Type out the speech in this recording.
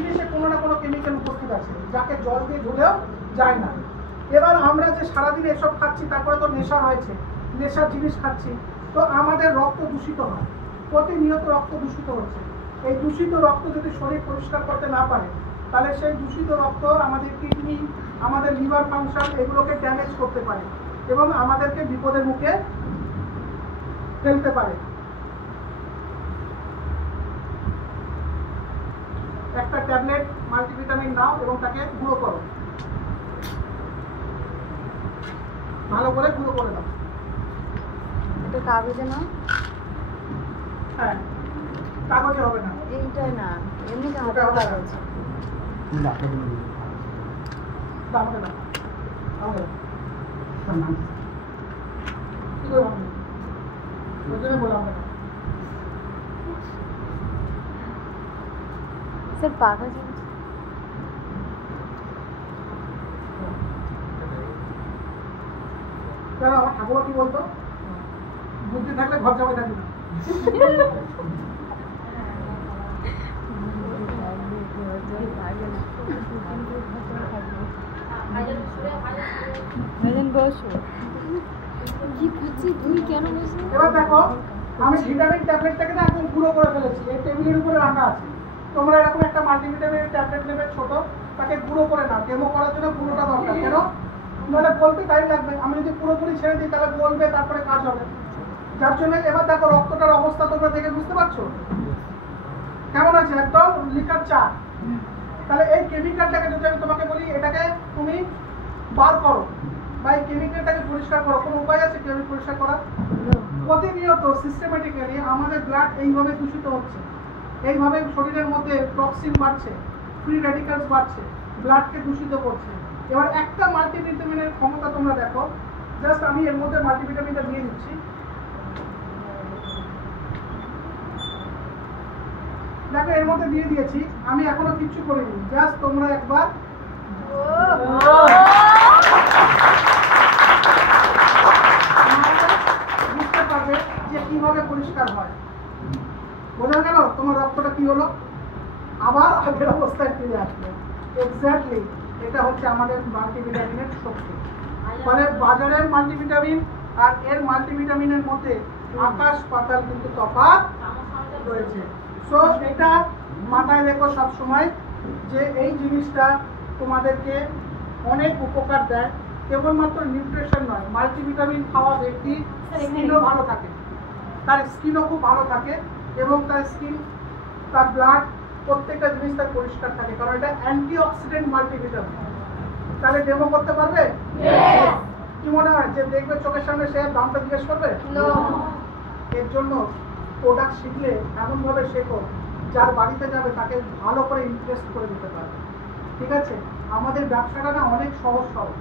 জিনিসে কোনো না কোনো কেমিক্যাল উপস্থিত আছে, যাকে জল দিয়ে ধুলেও যায় না। এবার আমরা যে সারাদিন এসব খাচ্ছি, তারপরে তো নেশা হয়েছে, নেশার জিনিস খাচ্ছি, তো আমাদের রক্ত দূষিত হয়, প্রতিনিয়ত রক্ত দূষিত হচ্ছে। এই দূষিত রক্ত যদি শরীর পরিষ্কার করতে না পারে, তাহলে সেই দূষিত রক্ত আমাদের কিডনি, আমাদের লিভার ফাংশন এগুলোকে ড্যামেজ করতে পারে এবং আমাদেরকে বিপদের মুখে ফেলতে পারে। একটা ট্যাবলেট মাল্টিভিটামিন নাও এবং তাকে গুঁড়ো করো, ভালো করে গুঁড়ো করে দাও। এটা কাগজে না? হ্যাঁ, কাগজে হবে না, এইটাই না, এমনি কাগজ। স্যার কাগজ আমার ঠাকুমা কি বলতো, বুদ্ধি থাকলে ঘর জামাই থাকবে না। এবার দেখো, আমি ভিটামিন ট্যাবলেটটাকে না একদম গুঁড়ো করে ফেলেছি, এই টেবিলের উপরে রাখা আছে। তোমরা এরকম একটা মাল্টিভিটামিনের ট্যাবলেট নেবে ছোট, তাকে গুঁড়ো করে নাও। ডেমো করার জন্য গুঁড়োটা দরকার, কেন নাহলে বলতে টাইম লাগবে। আমি যদি পুরোপুরি ছেড়ে দিই তাহলে বলবে, তারপরে কাজ হবে। যার জন্য এবার দেখো রক্তটার অবস্থা তোমরা দেখে বুঝতে পারছো কেমন আছে, একদম লিকার চা। তাহলে এই কেমিক্যালটাকে যদি আমি তোমাকে বলি এটাকে তুমি বার করো বা এই কেমিক্যালটাকে পরিষ্কার করো, কোনো উপায় আছে কেমিক্যাল পরিষ্কার করার? প্রতিনিয়ত সিস্টেমেটিক্যালি আমাদের ব্লাড এইভাবে দূষিত হচ্ছে, এইভাবে শরীরের মধ্যে টক্সিন বাড়ছে, ফ্রি রেডিক্যালস বাড়ছে, ব্লাডকে দূষিত করছে। এবার একটা মাল্টিভিটামিনের ক্ষমতা তোমরা দেখো, জাস্ট আমি এর মধ্যে মাল্টিভিটামিনটা দিয়ে দিচ্ছি। দেখো এর মধ্যে দিয়ে দিয়েছি, আমি এখনো কিচ্ছু করিনি, জাস্ট তোমরা একবার বুঝতে পারবে যে কিভাবে পরিষ্কার হয়। বোঝা গেল তোমার রক্তটা কি হলো, আবার আগের অবস্থায় ফিরে আসবে। এক্স্যাক্টলি এটা হচ্ছে আমাদের মাল্টিভিটামিনের শক্তি। মানে বাজারের মাল্টিভিটামিন আর এর মাল্টিভিটামিনের মধ্যে আকাশ পাতাল কিন্তু তফাৎ রয়েছে। সো এটা মাথায় রেখো সব সময় যে এই জিনিসটা তোমাদেরকে অনেক উপকার দেয়। কেবলমাত্র নিউট্রিশন নয়, মাল্টিভিটামিন খাওয়া ব্যক্তি স্কিনও ভালো থাকে, তার স্কিনও খুব ভালো থাকে এবং তার স্কিন, তার ব্লাড, প্রত্যেকটা জিনিস তার পরিষ্কার থাকে, কারণ এটা অ্যান্টিঅক্সিডেন্ট মাল্টিভিটামিন। তাহলে ডেমো করতে পারবে? কি মনে হয় যে দেখবে চোখের সামনে সে দামটা জিজ্ঞেস করবে? এর জন্য প্রোডাক্ট শিখলে এমনভাবে শেখো যার বাড়িতে যাবে তাকে ভালো করে ইন্টারেস্ট করে দিতে পারবে। ঠিক আছে, আমাদের ব্যবসাটা না অনেক সহজ সরল।